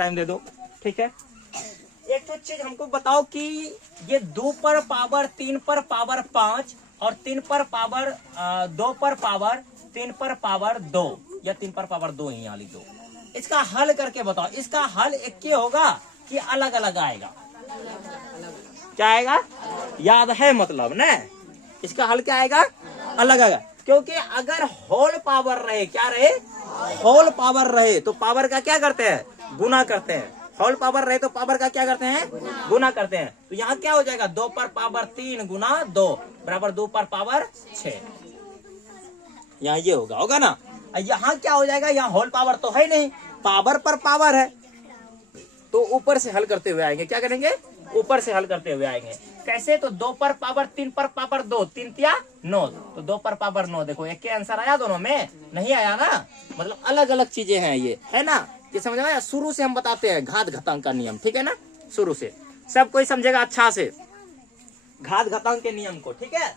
Time दे दो, ठीक है। एक तो चीज हमको बताओ कि ये 2 पर पावर 3 पर पावर 5 और 3 पर पावर 2 पर पावर 3 पर पावर 2 या 3 पर पावर 2 ही यहाँ लिख दो। इसका हल करके बताओ, इसका हल एक ही होगा कि अलग अलग आएगा? क्या आएगा? याद है मतलब ना, इसका हल क्या आएगा? अलग आएगा। क्योंकि अगर होल पावर रहे, क्या रहे? होल पावर रहे तो पावर का क्या करते हैं? गुना करते हैं। होल पावर रहे तो पावर का क्या करते हैं? गुना करते हैं। तो यहाँ क्या हो जाएगा? 2 पर पावर 3 गुना 2 बराबर 2 पर पावर 6। यहाँ ये होगा ना। यहाँ क्या हो जाएगा? यहाँ होल पावर तो है नहीं, पावर पर पावर है, तो ऊपर से हल करते हुए आएंगे। क्या करेंगे? ऊपर से हल करते हुए आएंगे। कैसे? तो 2 पर पावर 3 पर पावर 2, 3 तिया 9, तो 2 पर पावर 9। देखो एक के आंसर आया, दोनों में नहीं आया ना, मतलब अलग अलग चीजें हैं ये, है ना। ये समझ में आया? शुरू से हम बताते हैं घात घातांक का नियम, ठीक है ना। शुरू से सब कोई समझेगा अच्छा से घात घातांक के नियम को, ठीक है।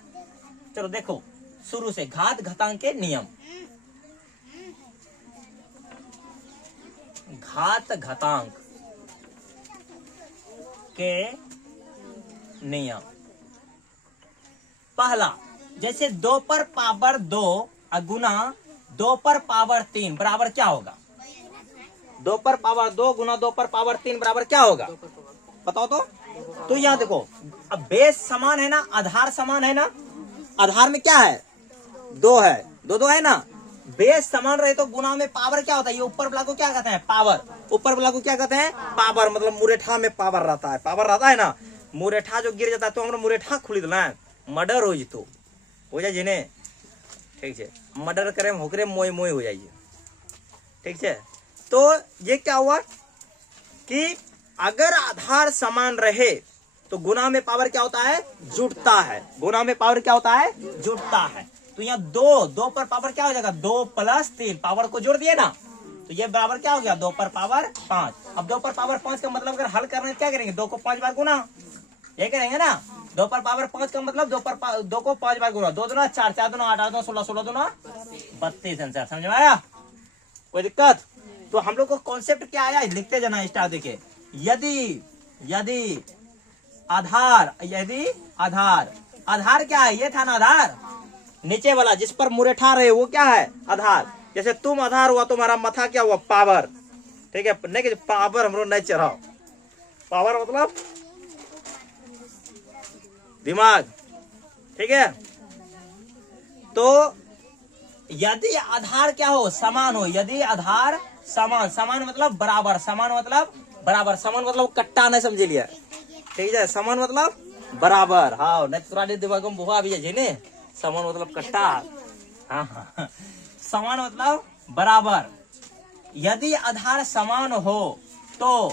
चलो देखो शुरू से घात घातांक के नियम। घात घातांक के नियम। पहला, जैसे 2 पर पावर 2 गुना 2 पर पावर 3 बराबर क्या होगा? 2 पर पावर 2 गुना 2 पर पावर 3 बराबर क्या होगा? बताओ तो यहाँ देखो, अब बेस समान है ना, आधार समान है ना। आधार में क्या है? 2 है, 2 है ना। बेस समान रहे तो गुना में पावर क्या होता है? ये ऊपर वाला को क्या कहते हैं? पावर। ऊपर वाला को क्या कहते हैं? पावर। मतलब मुरेठा में पावर रहता है, पावर रहता है ना। मुरेठा जो गिर जाता है तो हम मुरेठा खुली देना है, मर्डर हो जितो हो जाए जिन्हें, ठीक है। मर्डर करे होकरे मोय मोय हो जाइए, ठीक है। तो ये क्या हुआ कि अगर आधार समान रहे तो गुना में पावर क्या होता है? जुटता है। गुना में पावर क्या होता है? जुटता है। तो यहाँ 2 पर पावर क्या हो जाएगा? 2 प्लस 3, पावर को जोड़ दिए ना, तो ये बराबर क्या हो गया? 2 पर पावर 5। अब 2 पर पावर 5 का मतलब अगर हल करना है क्या करेंगे? 2 को 5 बार गुना, ये करेंगे ना। 2 पर पावर 5 का मतलब 2 को 5 बार गुना, 2 दूना 4, 4 दूना 8, 8 दूना 16, 16 दूना 32 आंसर। समझ में आया? कोई दिक्कत? तो हम लोग को कॉन्सेप्ट क्या आया? लिखते जाना स्टार देके। यदि आधार क्या है? ये था ना आधार, नीचे वाला जिस पर मुरेठा रहे वो क्या है? आधार। जैसे तुम आधार हुआ, तुम्हारा मथा क्या हुआ? पावर, ठीक है। नहीं कि पावर हम लोग नहीं चढ़ाओ, पावर मतलब दिमाग, ठीक है। तो यदि आधार क्या हो? समान हो। यदि आधार समान मतलब बराबर, समान मतलब कट्टा नहीं समझ लिया, ठीक है। समान मतलब बराबर, हाँ नहीं थोड़ा दिमाग में बुआ भी है। समान मतलब कट्टा, हाँ। समान मतलब बराबर। यदि आधार समान हो तो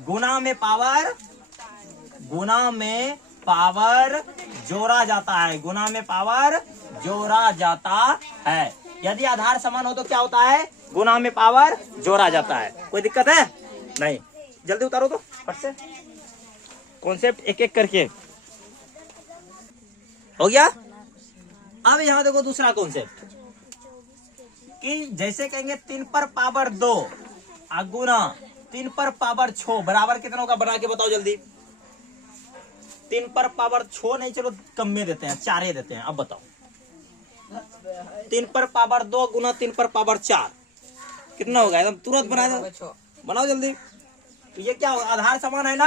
गुना में पावर जोड़ा जाता है। गुना में पावर जोड़ा जाता है। यदि आधार समान हो तो क्या होता है? गुना में पावर जोड़ा जाता है। कोई दिक्कत है? नहीं। जल्दी उतारो तो फट से, कॉन्सेप्ट एक एक करके हो गया। अब यहाँ देखो दूसरा कॉन्सेप्ट कि जैसे कहेंगे 3 पर पावर 2 गुना 3 पर पावर 6 बराबर कितना होगा? बना के बताओ जल्दी। 3 पर पावर 6 नहीं, चलो कम में देते हैं, 4 देते हैं। अब बताओ 3 पर पावर 2 गुना 3 पर पावर 4 कितना होगा? एकदम तुरंत बना दो, बनाओ जल्दी। तो ये क्या होगा? आधार समान है ना,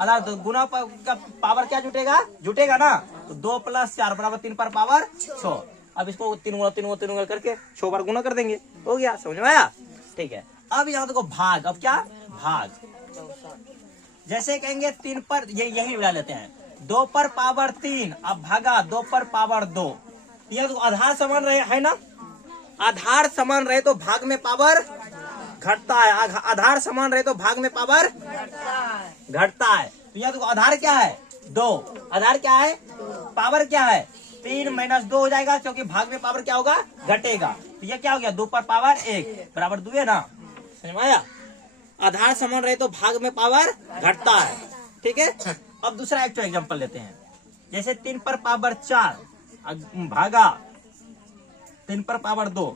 आधार तो गुना का पावर क्या जुटेगा ना। तो 2 प्लस 4 बराबर 3 पर पावर 6। अब इसको 3 गुना करके 6 बार गुना कर देंगे, हो गया। समझ में आया? ठीक है। अब यहाँ देखो भाग। अब क्या? भाग। जैसे कहेंगे 3 पर, यही मिला लेते हैं, 2 पर पावर 3 अब भागा 2 पर पावर 2। यह तो आधार समान रहे, है ना। आधार समान रहे तो भाग में पावर घटता है। आधार समान रहे तो भाग में पावर घटता है। तो यहाँ देखो आधार क्या है? 2। आधार क्या है? पावर क्या है? 3 - 2 हो जाएगा, क्योंकि भाग में पावर क्या होगा? घटेगा। तो ये क्या हो गया? 2 पर पावर 1 बराबर 2 है ना। समझ में आया? आधार समान रहे तो भाग में पावर घटता है, ठीक है। अब दूसरा एक एग्जांपल लेते हैं। जैसे 3 पर पावर 4 भागा 3 पर पावर 2,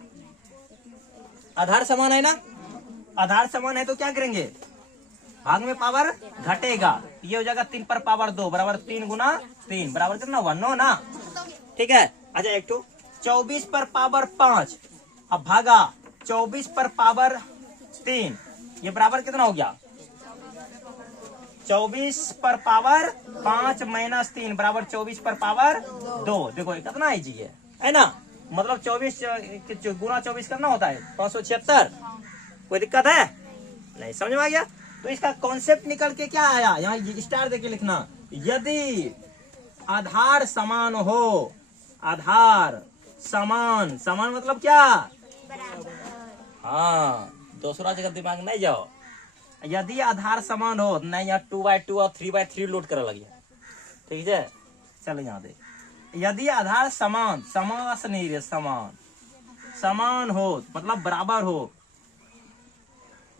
आधार समान है ना, आधार समान है तो क्या करेंगे, भाग में पावर घटेगा, ये हो जाएगा 3 पर पावर 2 बराबर 3 गुना 3 बराबर कितना हुआ 9 ना। ठीक है, अच्छा एक तो 24 पर पावर 5 अब भागा 24 पर पावर 3, ये बराबर कितना हो गया 24 पर पावर 5 माइनस 3 बराबर 24 पर पावर 2। देखो कितना इजी है ना, मतलब 24 गुना 24 करना होता है 576। कोई दिक्कत है नहीं, समझ में आ गया। तो इसका कॉन्सेप्ट निकल के क्या आया, यहाँ स्टार देके लिखना, यदि आधार समान हो, आधार समान, समान मतलब क्या, हाँ दूसरा जगह दिमाग नहीं जाओ, यदि आधार समान हो, नहीं यहाँ 2/2 और 3/3 लोड कर लगी, ठीक है। चलो यहाँ दे, यदि आधार समान, समास नहीं रे, समान, समान हो मतलब बराबर हो,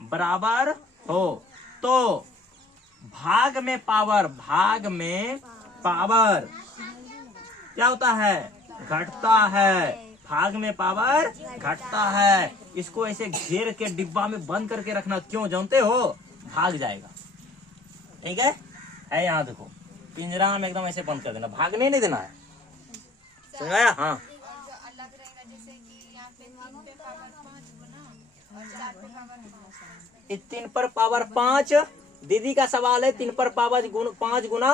बराबर हो तो भाग में पावर, भाग में पावर क्या होता है, घटता है, भाग में पावर घटता है। इसको ऐसे घेर के डिब्बा में बंद करके रखना, क्यों जानते हो, भाग जाएगा। ठीक है यहाँ देखो पिंजरा में एकदम ऐसे बंद कर देना, भागने नहीं देना है, समझ आया। हाँ इस 3 पर पावर 5, दीदी का सवाल है 3 पर पावर 5 गुना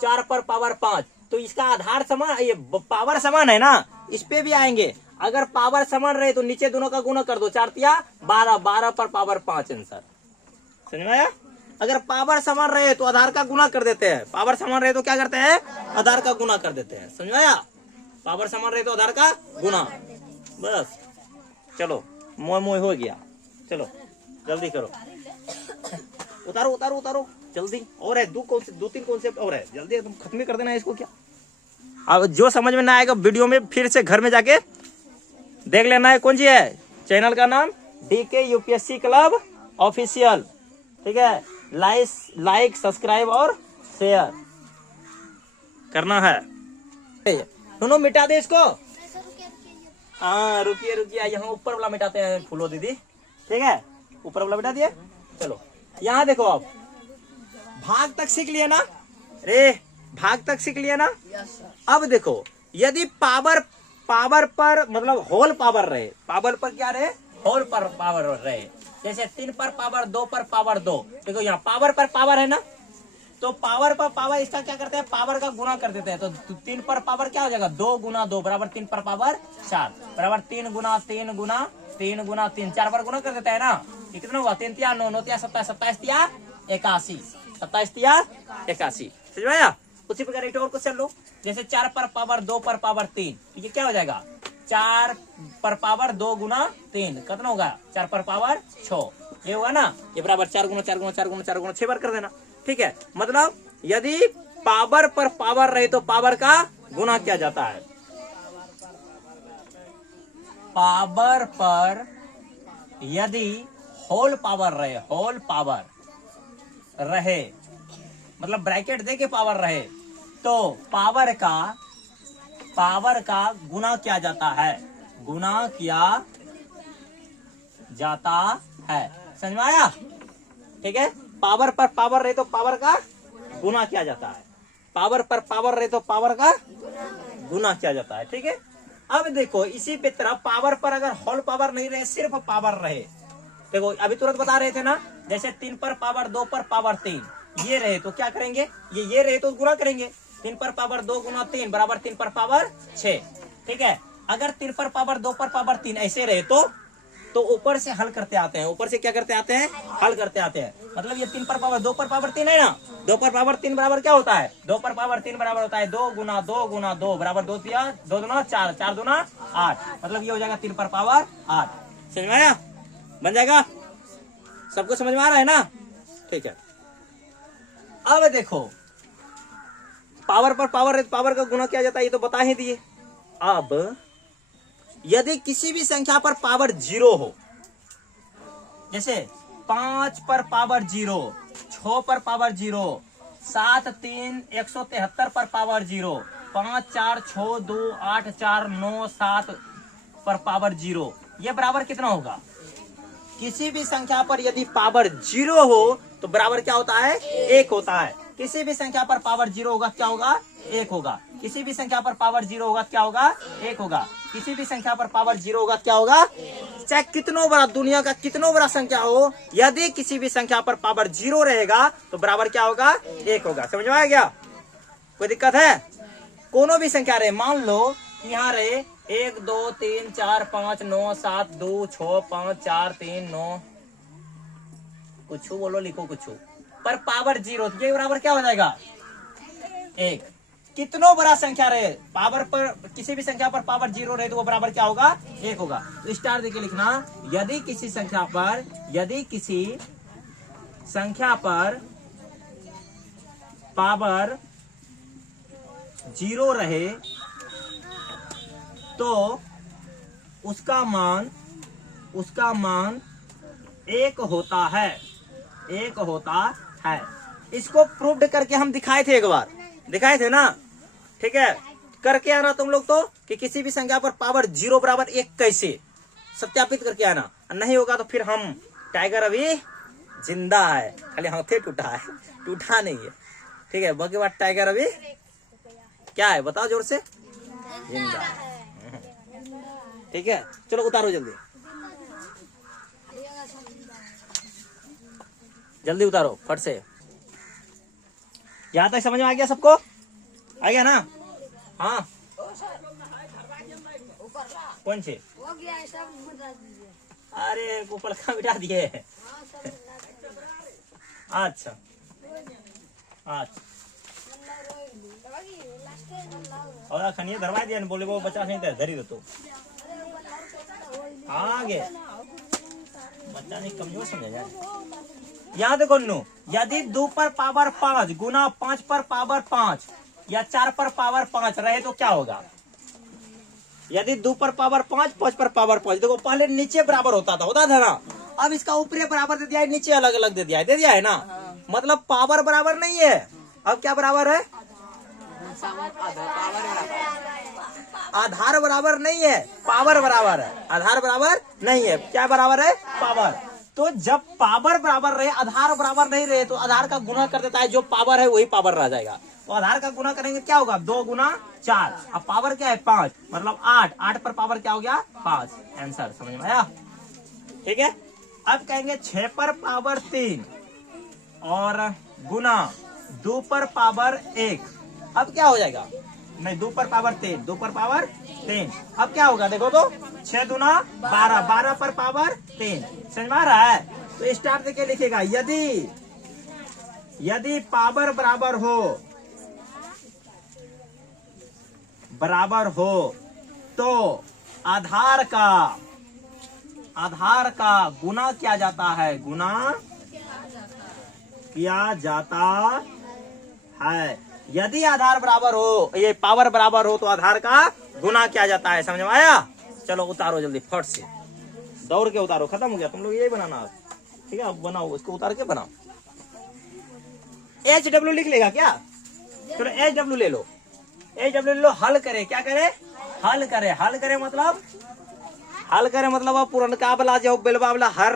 4 पर पावर 5, तो इसका आधार समान, ये पावर समान है ना, इस पे भी आएंगे। अगर पावर समान रहे तो नीचे दोनों का गुना कर दो, 4 तिया 12, 12 पर पावर 5 आंसर, समझ में आया। अगर पावर समान रहे तो आधार का गुना कर देते हैं, पावर समान रहे तो क्या करते हैं, आधार का गुना कर देते हैं, समझ में आया। पावर समान रहे तो आधार का गुना, बस। चलो मोह मोह हो गया, चलो जल्दी करो, उतारो उतारो उतारो जल्दी, और है 2-3 कॉन्सेप्ट और है, जल्दी एकदम खत्म कर देना है इसको। क्या अब जो समझ में ना आएगा वीडियो में फिर से घर में जाके देख लेना है। कौन सी है, चैनल का नाम DK UPSC क्लब ऑफिशियल, ठीक है। लाइक सब्सक्राइब और शेयर करना है। दोनों मिटा दे इसको, हाँ रुकिए रुकिए, यहाँ ऊपर वाला मिटाते हैं फूलो दीदी, ठीक है, ऊपर वाला मिटा दिए। चलो यहाँ देखो, आप भाग तक सीख लिए ना, रे भाग तक सीख लिया ना। अब देखो यदि पावर पर मतलब होल पावर रहे, पावर पर क्या रहे, होल पर पावर रहे, जैसे 3 पर पावर 2 पर पावर 2, देखो यहाँ पावर पर पावर है ना, तो पावर पर पावर इसका क्या करते हैं, पावर का गुना कर देते हैं, तो 3 पर पावर क्या हो जाएगा 2 गुना 2 बराबर 3 पर पावर 4 बराबर 3 गुना 3 गुना 3 गुना 3, 4 पर गुना कर देता है ना, ये कितना हुआ 3 तिया 9, 9 तिया 27, 27 तिया 81, 27 तिया 81, समझ में आया। उसी प्रकार एक और क्वेश्चन लो, जैसे 4 पर पावर 2 पर पावर 3, ये क्या हो जाएगा 4 पर पावर 2 गुना 3, कितना होगा 4 पर पावर 6, ये होगा ना, ये बराबर 4 गुना 4 गुना 4 गुना 4 गुना 6 बार कर देना, ठीक है। मतलब यदि पावर पर पावर रहे तो पावर का गुना किया जाता है, पावर पर यदि होल पावर रहे, होल पावर रहे मतलब ब्रैकेट दे के पावर रहे, तो पावर का गुना किया जाता है, गुना किया जाता है, समझ में आया, ठीक है। पावर पर पावर रहे तो पावर का गुना किया जाता है, पावर पर पावर रहे तो पावर का गुना किया जाता है, ठीक है। अब देखो इसी पे तरह पावर पर अगर होल पावर नहीं रहे, सिर्फ पावर रहे, देखो अभी तुरंत बता रहे थे ना, जैसे 3 पर पावर 2 पर पावर 3, ये रहे तो क्या करेंगे, ये रहे तो गुना करेंगे, 3 पर पावर 2 गुना 3 बराबर 3 पर पावर 6, ठीक है। अगर 3 पर पावर 2 पर पावर 3 ऐसे रहे तो ऊपर से हल करते आते हैं, ऊपर से क्या करते आते हैं, हल करते आते हैं। मतलब ये 3 पर पावर 2 पर पावर 3 है ना, 2 पर पावर 3 बराबर क्या होता है, 2 पर पावर 3 बराबर होता है 2 गुना 2 गुना 2 बराबर 2 तिया 2 दुना 4, 4 दुना 8, मतलब ये हो जाएगा 3 पर पावर 8, समझ में आया, बन जाएगा, सबको समझ में आ रहा है ना, ठीक है। अब देखो पावर पर पावर का गुना किया जाता है, ये तो बता ही दिए। अब यदि किसी भी संख्या पर पावर 0 हो, जैसे 5 पर पावर 0, 6 पर पावर 0, 7 3 173 पर पावर 0, 5 4 6 2 8 4 9 7 पर पावर 0, ये बराबर कितना होगा, किसी भी संख्या पर यदि पावर 0 हो तो बराबर क्या होता है? 1 होता है। किसी भी संख्या पर पावर 0 होगा क्या होगा? 1 होगा। किसी भी संख्या पर पावर 0 होगा क्या होगा? 1 होगा। किसी भी संख्या पर पावर 0 होगा क्या होगा? चाहे कितनों बड़ा दुनिया का कितनों बड़ा संख्या हो, यदि किसी भी संख्या पर पावर 0 रहेगा तो बराबर क्या होगा? 1 होगा। समझ में आ गया? कोई दिक्कत है? कोनो भी संख्या रहे, मान लो यहाँ रहे 1 2 3 4 5 9 7 2 6 5 4 3 9, कुछ बोलो, लिखो कुछ, पर पावर 0, ये बराबर क्या हो जाएगा? 1। कितनों बड़ा संख्या रहे, पावर पर किसी भी संख्या पर पावर 0 रहे तो वो बराबर क्या होगा? 1 होगा। तो स्टार देके लिखना, यदि किसी संख्या पर पावर 0 रहे तो उसका मान 1 होता है। 1 होता है। इसको प्रूव्ड करके हम दिखाए थे, एक बार दिखाए थे ना? ठीक है, करके आना तुम लोग तो कि किसी भी संख्या पर पावर 0 बराबर 1 कैसे, सत्यापित करके आना। नहीं होगा तो फिर हम, टाइगर अभी जिंदा है, खाली हाथे टूटा है, टूटा नहीं है। ठीक है, बाकी बात टाइगर अभी क्या है बताओ जोर से? जिंदा है। ठीक है, चलो उतारो जल्दी, जल्दी उतारो फट से। यहां तक समझ में आ गया सबको? आ गया ना? हाँ, कौन से? अरे ऊपर का बिठा दिए। अच्छा अच्छा, और खनिया धरवा दिया, बोले वो बच्चा नहीं था, धरी तो आगे बच्चा नहीं कमजोर समझा जाए। याद देखो नु, यदि 2 पर पावर 5 गुना 5 पर पावर 5 या 4 पर पावर 5 रहे तो क्या होगा? यदि 2 पर पावर 5 5 पर पावर 5, देखो पहले नीचे बराबर होता था ना, अब इसका ऊपरी बराबर दे दिया है, नीचे अलग अलग दे दिया है ना। मतलब पावर बराबर नहीं है, अब क्या बराबर है? आधार बराबर नहीं है, पावर बराबर है। आधार बराबर नहीं है, क्या बराबर है? पावर। तो जब पावर बराबर रहे, आधार बराबर नहीं रहे, तो आधार का गुना कर देता है, जो पावर है वही पावर रह जाएगा। तो आधार का गुना करेंगे क्या होगा? 2 गुना 4, अब पावर क्या है? 5, मतलब 8। 8 पर पावर क्या हो गया? 5। आंसर समझ में आया? ठीक है, अब कहेंगे 6 पर पावर 3 और गुना 2 पर पावर 1, अब क्या हो जाएगा? नहीं, 2 पर पावर 3, 2 पर पावर 3, अब क्या होगा? देखो तो 6 दूना 12, 12 पर पावर 3। समझ में आ रहा है? तो स्टार्ट देके लिखेगा, यदि पावर बराबर हो तो आधार का गुना किया जाता है, गुना किया जाता है। यदि आधार बराबर हो, ये पावर बराबर हो तो आधार का गुना किया जाता है। समझ में आया? चलो उतारो जल्दी फट से, दौड़ के उतारो, खत्म हो गया। तुम लोग यही बनाना, ठीक है? अब बनाओ, इसको उतार के बनाओ। HW लिख लेगा क्या? चलो HW ले लो, HW ले लो। हल करे, क्या करे? हल करे। हल करे मतलब पुरनका वाला जो बेलवा वाला हर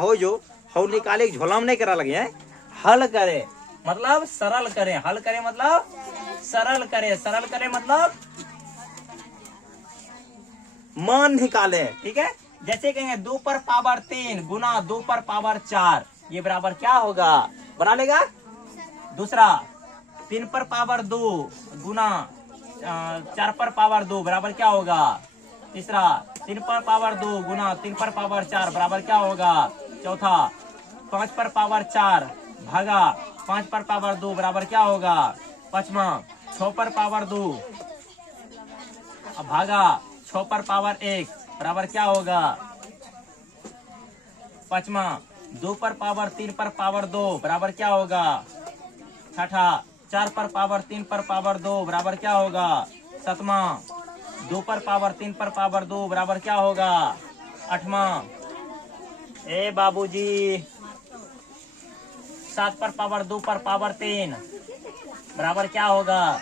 हो जो हो निकाले झोला में नहीं करा लगे हैं। हल करे मतलब सरल करे, हल करे मतलब सरल करे, सरल करे मतलब मान निकाले। ठीक है, जैसे कहेंगे 2 पर पावर 3 गुना 2 पर पावर 4, ये बराबर क्या होगा? बना लेगा। दूसरा 3 पर पावर 2 गुना 4 पर पावर 2 बराबर क्या होगा? तीसरा 3 पर पावर 2 गुना 3 पर पावर 4 बराबर क्या होगा? चौथा 5 पर पावर 4 भागा 5 पर पावर 2 बराबर क्या होगा? पांचवा 6 पर पावर 2 भागा 6 पर पावर 1 बराबर क्या होगा? पांचवा 2 पर पावर 3 पर पावर 2 बराबर क्या होगा? छठा 4 पर पावर 3 पर पावर 2 बराबर क्या होगा? सातवां 2 पर पावर 3 पर पावर 2 बराबर क्या होगा? आठवां ए बाबूजी 7 पर पावर 2 पर पावर 3 बराबर क्या होगा?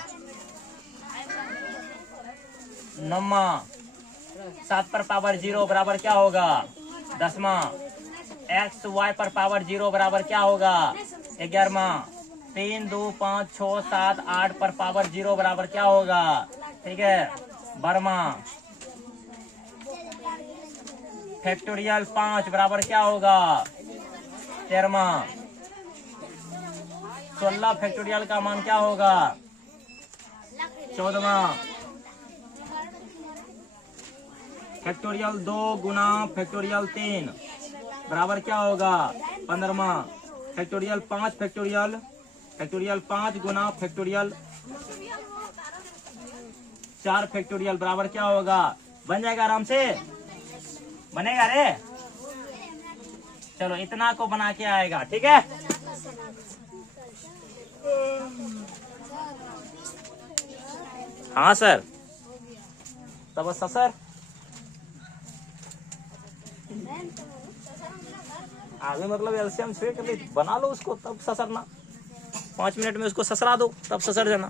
नौवां 7 पर पावर 0 बराबर क्या होगा? 10वां एक्स वाई पर पावर 0 बराबर क्या होगा 11वां। 3 2 5 6 7 8 पर पावर 0 बराबर क्या होगा, ठीक है 12वां। फैक्टोरियल 5 बराबर क्या होगा 13वां। 16 फैक्टोरियल का मान क्या होगा 14वां। फैक्टोरियल 2 गुना फैक्टोरियल 3 बराबर क्या होगा 15वां। फैक्टोरियल 5 फैक्टोरियल 5 गुना फैक्टोरियल 4 फैक्टोरियल बराबर क्या होगा, बन जाएगा आराम से, बनेगा रे। चलो इतना को बना के आएगा, ठीक है। हाँ सर, तब सर आगे मतलब एलसीएम स्वीट बना लो उसको, तब ससरना 5 मिनट में उसको ससरा दो, तब ससर जाना।